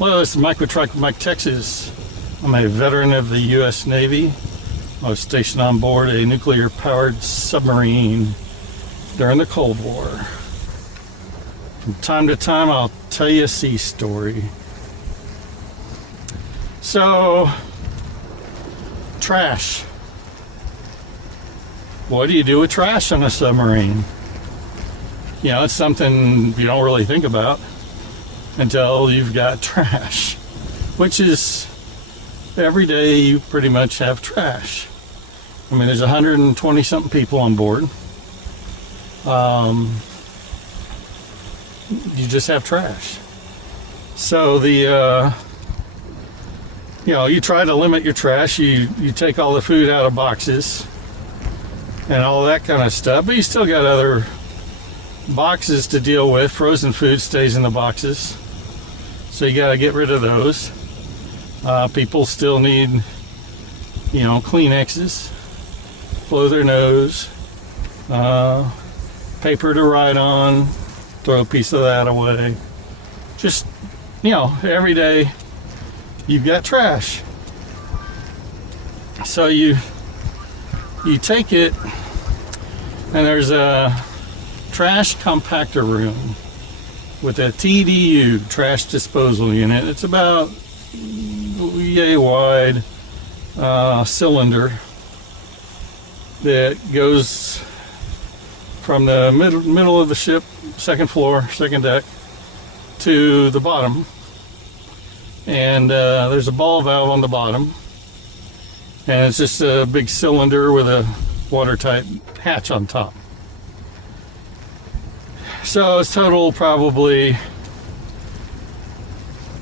Hello, this is Mike with Trike, Mike, Texas. I'm a veteran of the U.S. Navy. I was stationed on board a nuclear-powered submarine during the Cold War. From time to time, I'll tell you a sea story. So, trash. What do you do with trash on a submarine? You know, it's something you don't really think about until you've got trash, which is every day you pretty much have trash. I mean, there's 120 something people on board. You just have trash. So the you know, you try to limit your trash. You take all the food out of boxes and all that kind of stuff, but you still got other boxes to deal with. Frozen food stays in the boxes, so you got to get rid of those. People still need, you know, Kleenexes, blow their nose, paper to write on, throw a piece of that away. Just, you know, every day you've got trash. So you take it, and there's a trash compactor room with a TDU, trash disposal unit. It's about yay wide cylinder that goes from the middle of the ship, second floor, second deck, to the bottom. And there's a ball valve on the bottom, and it's just a big cylinder with a watertight hatch on top. So it's total probably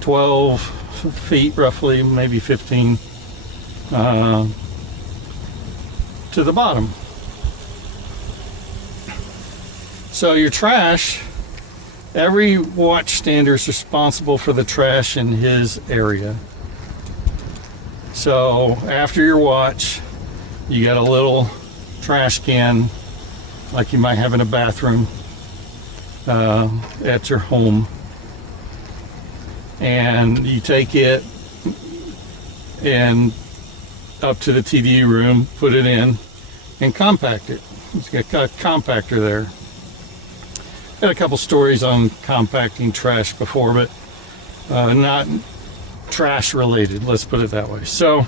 12 feet, roughly, maybe 15, to the bottom. So your trash, every watchstander is responsible for the trash in his area. So after your watch, you got a little trash can like you might have in a bathroom at your home, and you take it and up to the TDU room, put it in, and compact it. It's got a compactor there. Got a couple stories on compacting trash before, but not trash related, let's put it that way. So,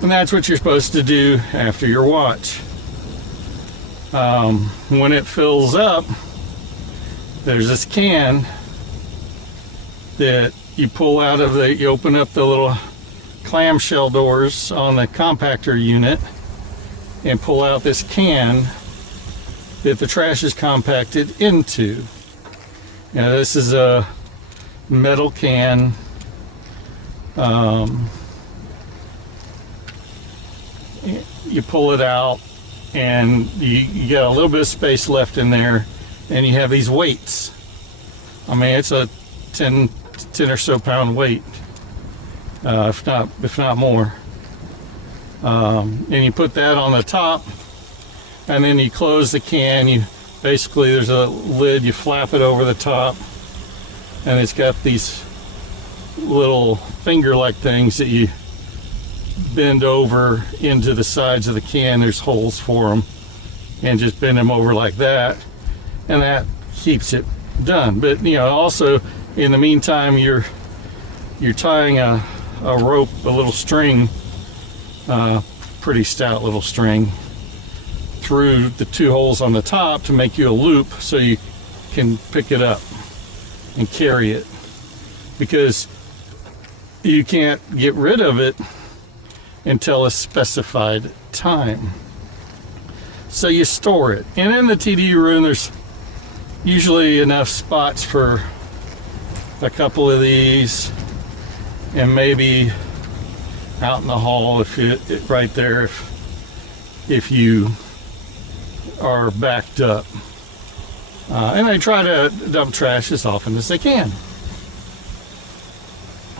and that's what you're supposed to do after your watch. When it fills up, there's this can that you pull out of you open up the little clamshell doors on the compactor unit and pull out this can that the trash is compacted into. Now, this is a metal can. You pull it out, and you got a little bit of space left in there, and you have these weights. I mean, it's a 10 or so pound weight, if not more. And you put that on the top, and then you close the can. You basically, there's a lid, you flap it over the top, and it's got these little finger-like things that you bend over into the sides of the can. There's holes for them, and just bend them over like that, and that keeps it done. But you know, also in the meantime, you're tying a rope, a little string, pretty stout little string, through the two holes on the top to make you a loop so you can pick it up and carry it, because you can't get rid of it until a specified time. So you store it. And in the TDU room, there's usually enough spots for a couple of these, and maybe out in the hall right there if you are backed up. And they try to dump trash as often as they can.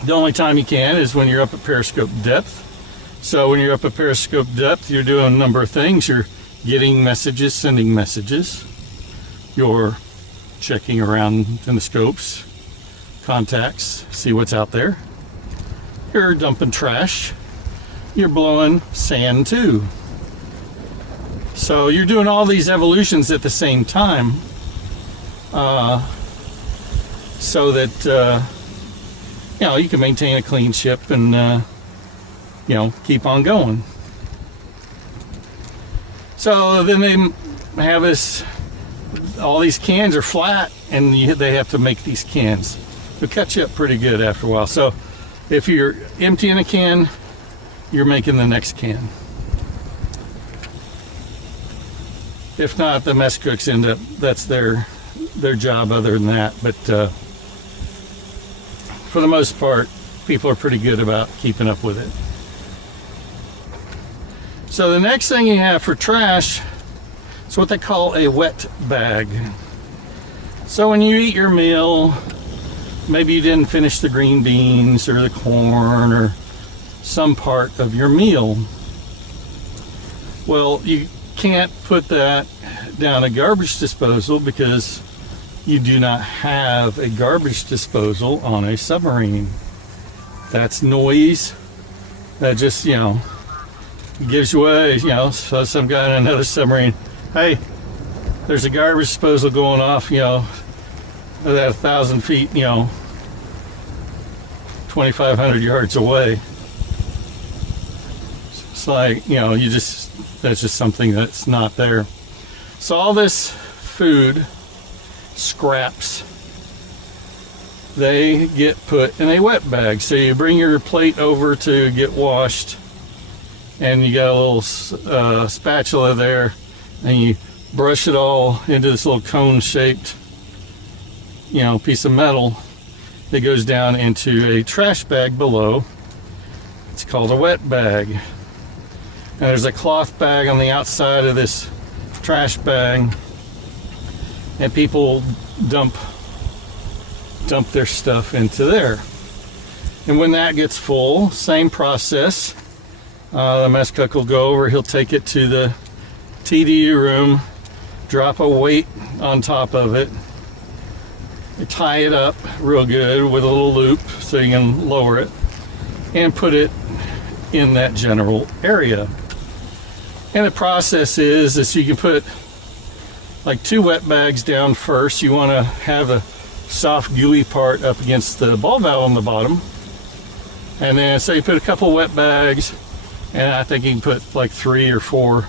The only time you can is when you're up at periscope depth. So when you're up at periscope depth, you're doing a number of things. You're getting messages, sending messages. You're checking around in the scopes, contacts, see what's out there. You're dumping trash. You're blowing sand too. So you're doing all these evolutions at the same time, so that you can maintain a clean ship and keep on going. So then they have this, all these cans are flat, and they have to make these cans. They'll catch up pretty good after a while. So if you're emptying a can, you're making the next can. If not, the mess cooks end up, that's their job other than that. But for the most part, people are pretty good about keeping up with it. So the next thing you have for trash is what they call a wet bag. So when you eat your meal, maybe you didn't finish the green beans or the corn or some part of your meal. Well, you can't put that down a garbage disposal because you do not have a garbage disposal on a submarine. That's noise. That just, gives you away. So some guy in another submarine, hey, there's a garbage disposal going off, at 1,000 feet, 2,500 yards away. It's like, that's just something that's not there. So all this food scraps, they get put in a wet bag. So you bring your plate over to get washed, and you got a little spatula there, and you brush it all into this little cone-shaped, piece of metal that goes down into a trash bag below. It's called a wet bag. And there's a cloth bag on the outside of this trash bag, and people dump their stuff into there. And when that gets full, same process. The mess cook will go over, he'll take it to the TDU room, drop a weight on top of it, tie it up real good with a little loop so you can lower it, and put it in that general area. And the process is you can put like 2 wet bags down first. You want to have the soft gooey part up against the ball valve on the bottom, and then so you put a couple wet bags, and I think you can put like 3 or 4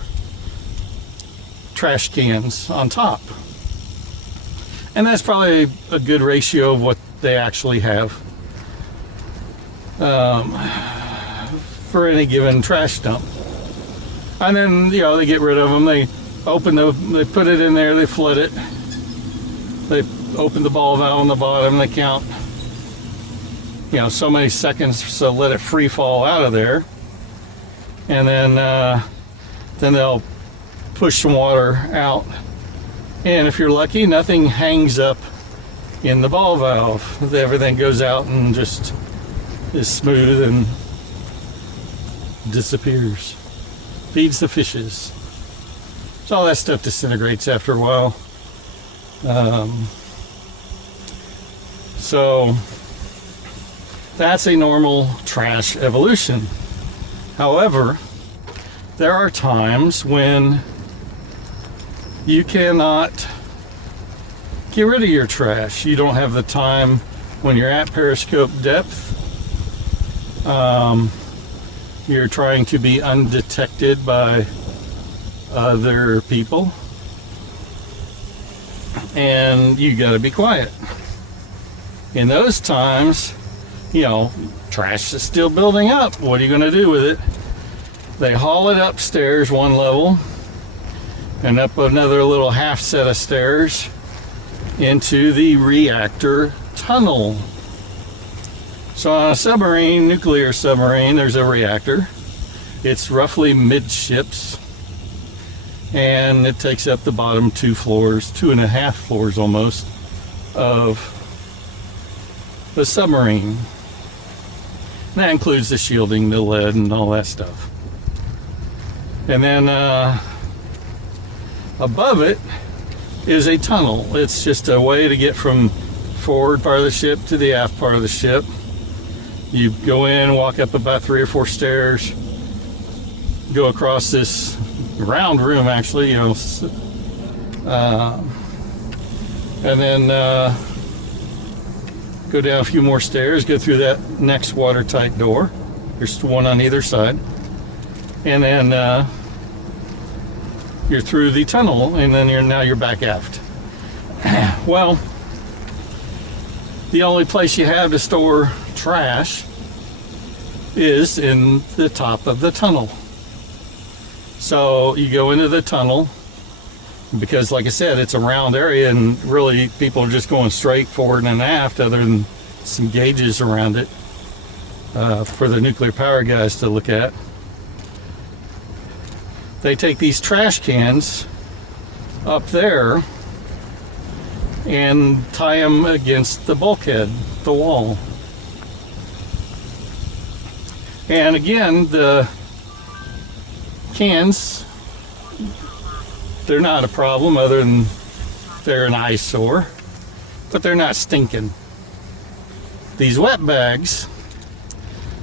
trash cans on top. And that's probably a good ratio of what they actually have for any given trash dump. And then, they get rid of them. They they put it in there, they flood it. They open the ball valve on the bottom, they count, so many seconds, so let it free fall out of there. And then they'll push some water out. And if you're lucky, nothing hangs up in the ball valve. Everything goes out and just is smooth and disappears. Feeds the fishes. So all that stuff disintegrates after a while. So that's a normal trash evolution. However, there are times when you cannot get rid of your trash. You don't have the time when you're at periscope depth. You're trying to be undetected by other people, and you got to be quiet. In those times, trash is still building up. What are you going to do with it? They haul it upstairs one level and up another little half set of stairs into the reactor tunnel. So on a submarine, nuclear submarine, there's a reactor. It's roughly midships, and it takes up the bottom 2 floors, 2.5 floors almost, of the submarine. And that includes the shielding, the lead, and all that stuff. And then above it, is a tunnel. It's just a way to get from forward part of the ship to the aft part of the ship. You go in, walk up about 3 or 4 stairs, go across this round room, actually, you know, and then go down a few more stairs, go through that next watertight door. There's one on either side, and then you're through the tunnel, and then you're back aft. Well, the only place you have to store trash is in the top of the tunnel. So you go into the tunnel, because like I said, it's a round area, and really people are just going straight forward and aft, other than some gauges around it for the nuclear power guys to look at. They take these trash cans up there and tie them against the bulkhead, the wall. And again, the cans, they're not a problem, other than they're an eyesore, but they're not stinking. These wet bags,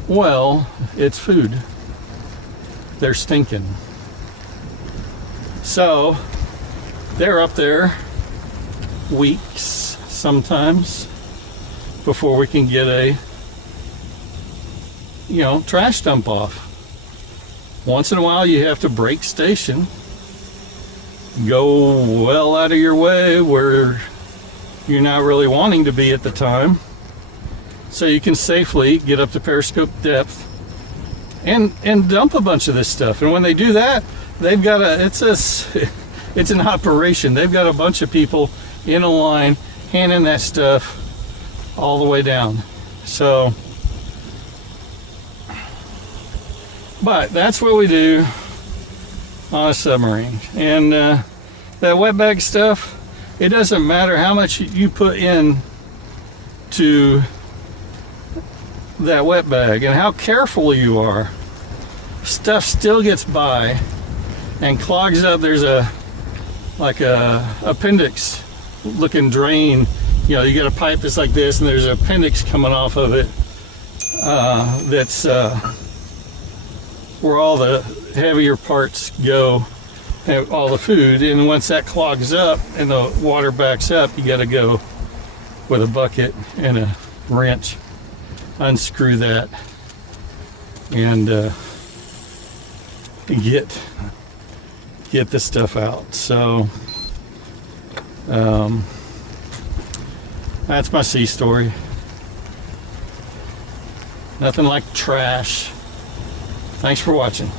well, it's food. They're stinking. So they're up there weeks sometimes before we can get a, you know, trash dump off. Once in a while you have to break station, go well out of your way where you're not really wanting to be at the time, so you can safely get up to periscope depth and dump a bunch of this stuff. And when they do that, they've got it's an operation. They've got a bunch of people in a line handing that stuff all the way down. So, but that's what we do on a submarine. And that wetbag stuff, it doesn't matter how much you put in to that wetbag and how careful you are, stuff still gets by and clogs up. There's a appendix looking drain. You know, you get a pipe that's like this, and there's an appendix coming off of it that's where all the heavier parts go, and all the food. And once that clogs up and the water backs up, you got to go with a bucket and a wrench, unscrew that, and get the stuff out. So that's my sea story. Nothing like trash. Thanks for watching.